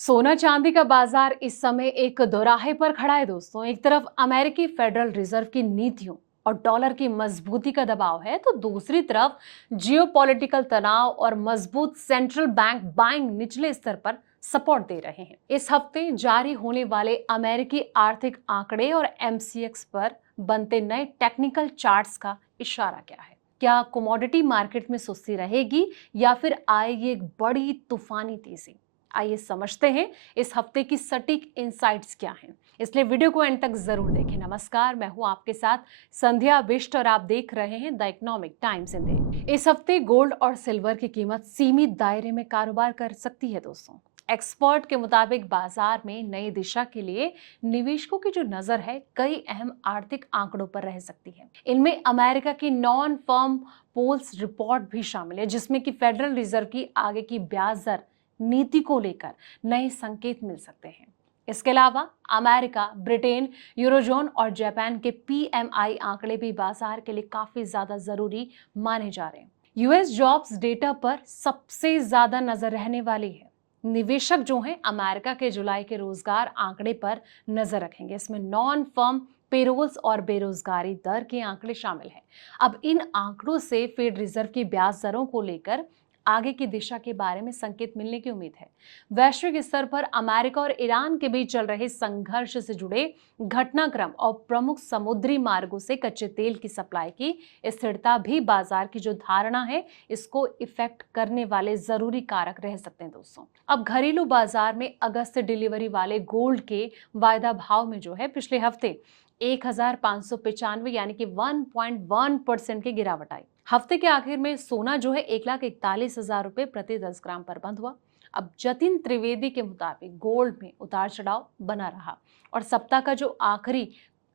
सोना चांदी का बाजार इस समय एक दोराहे पर खड़ा है दोस्तों। एक तरफ अमेरिकी फेडरल रिजर्व की नीतियों और डॉलर की मजबूती का दबाव है, तो दूसरी तरफ जियोपॉलिटिकल तनाव और मजबूत सेंट्रल बैंक बाइंग निचले स्तर पर सपोर्ट दे रहे हैं। इस हफ्ते जारी होने वाले अमेरिकी आर्थिक आंकड़े और एमसीएक्स पर बनते नए टेक्निकल चार्ट्स का इशारा क्या है? क्या कमोडिटी मार्केट में सुस्ती रहेगी या फिर आएगी एक बड़ी तूफानी तेजी? आइए समझते हैं इस हफ्ते की सटीक इनसाइट्स क्या हैं। इसलिए वीडियो को एंड तक जरूर देखें। नमस्कार, मैं हूं आपके साथ संध्या बिष्ट और आप देख रहे हैं द इकोनॉमिक टाइम्स इंडिया। इस हफ्ते गोल्ड और सिल्वर की कीमत सीमित दायरे में कारोबार कर सकती है दोस्तों। एक्सपर्ट के मुताबिक बाजार में नई दिशा के लिए निवेशकों की जो नजर है कई अहम आर्थिक आंकड़ों पर रह सकती है। इनमें अमेरिका की नॉन फर्म पोल्स रिपोर्ट भी शामिल है, जिसमें कि फेडरल रिजर्व की आगे की ब्याज दर नीति को लेकर नए संकेत मिल सकते हैं। इसके अलावा अमेरिका, ब्रिटेन, यूरोजोन और जापान के पीएमआई आंकड़े भी बाजार के लिए काफी ज्यादा जरूरी माने जा रहे हैं। यूएस जॉब्स डेटा पर सबसे ज्यादा नजर रहने वाली है। निवेशक जो हैं अमेरिका के जुलाई के रोजगार आंकड़े पर नजर रखेंगे। इसमें नॉन फर्म पेरोल्स और बेरोजगारी दर के आंकड़े शामिल हैं। अब इन आंकड़ों से फेड रिजर्व की ब्याज दरों को लेकर आगे की दिशा के बारे में संकेत मिलने की उम्मीद है। वैश्विक स्तर पर अमेरिका और ईरान के बीच चल रहे संघर्ष से जुड़े घटनाक्रम और प्रमुख समुद्री मार्गों से कच्चे तेल की सप्लाई की स्थिरता भी बाजार की जो धारणा है इसको इफेक्ट करने वाले जरूरी कारक रह सकते हैं दोस्तों। अब घरेलू बाजार में अगस्त डिलीवरी वाले गोल्ड के वायदा भाव में जो है पिछले हफ्ते 1595 यानी कि 1.1% की गिरावट आई। हफ्ते के आखिर में सोना जो है 1,41,000 रुपए प्रति 10 ग्राम पर बंद हुआ। अब जतिन त्रिवेदी के मुताबिक गोल्ड में उतार चढ़ाव बना रहा और सप्ताह का जो आखिरी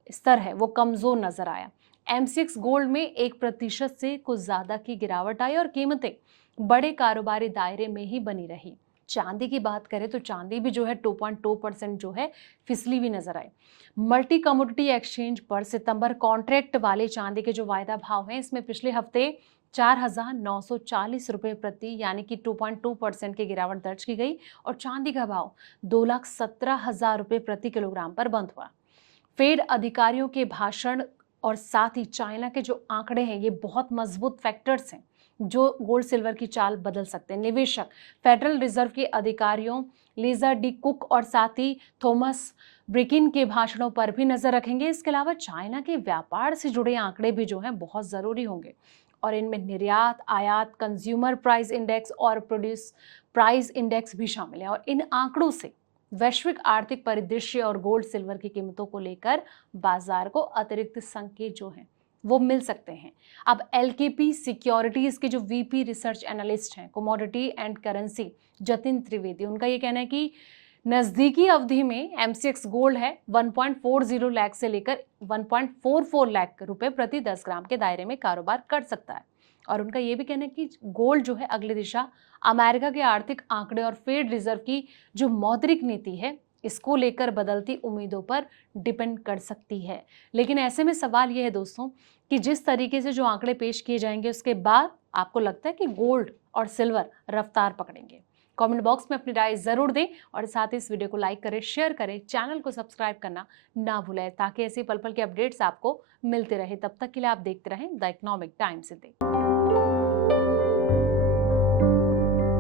स्तर है वो कमजोर नजर आया। एमसीएक्स गोल्ड में 1% से कुछ ज्यादा की गिरावट आई और कीमतें बड़े कारोबारी दायरे में ही बनी रही। चांदी की बात करें तो चांदी भी जो है 2.2% जो है फिसली भी नजर आई। मल्टी कमोडिटी एक्सचेंज पर सितंबर कॉन्ट्रैक्ट वाले चांदी के जो वायदा भाव हैं इसमें पिछले हफ्ते 4,940 रुपए प्रति यानी कि 2.2% की गिरावट दर्ज की गई और चांदी का भाव 2,17,000 रुपए प्रति किलोग्राम पर बंद हुआ। फेड अधिकारियों के भाषण और साथ ही चाइना के जो आंकड़े हैं ये बहुत मजबूत फैक्टर्स हैं जो गोल्ड सिल्वर की चाल बदल सकते हैं। निवेशक फेडरल रिजर्व के अधिकारियों लीजा डी कुक और साथ ही थॉमस ब्रिकिन के भाषणों पर भी नजर रखेंगे। इसके अलावा चाइना के व्यापार से जुड़े आंकड़े भी जो हैं बहुत जरूरी होंगे और इनमें निर्यात, आयात, कंज्यूमर प्राइस इंडेक्स और प्रोड्यूस प्राइस इंडेक्स भी शामिल है और इन आंकड़ों से वैश्विक आर्थिक परिदृश्य और गोल्ड सिल्वर की कीमतों को लेकर बाजार को अतिरिक्त संकेत जो हैं वो मिल सकते हैं। अब एलकेपी सिक्योरिटीज के जो वीपी रिसर्च एनालिस्ट हैं commodity and currency Jatin Trivedi, उनका ये कहना है कि नजदीकी अवधि में एमसीएक्स गोल्ड है 1.40 लाख से लेकर 1.44 लाख रुपए प्रति 10 ग्राम के दायरे में कारोबार कर सकता है। और उनका ये भी कहना है कि गोल्ड जो है अगली दिशा अमेरिका के आर्थिक आंकड़े और फेड रिजर्व की जो मौद्रिक नीति है इसको लेकर बदलती उम्मीदों पर डिपेंड कर सकती है। लेकिन ऐसे में सवाल यह है दोस्तों कि जिस तरीके से जो आंकड़े पेश किए जाएंगे उसके बाद आपको लगता है कि गोल्ड और सिल्वर रफ्तार पकड़ेंगे? कमेंट बॉक्स में अपनी राय जरूर दें और साथ ही इस वीडियो को लाइक करें, शेयर करें, चैनल को सब्सक्राइब करना ना भूलें ताकि ऐसे पल पल के अपडेट्स आपको मिलते रहे। तब तक के लिए आप देखते रहें द इकोनॉमिक टाइम्स इंडिया।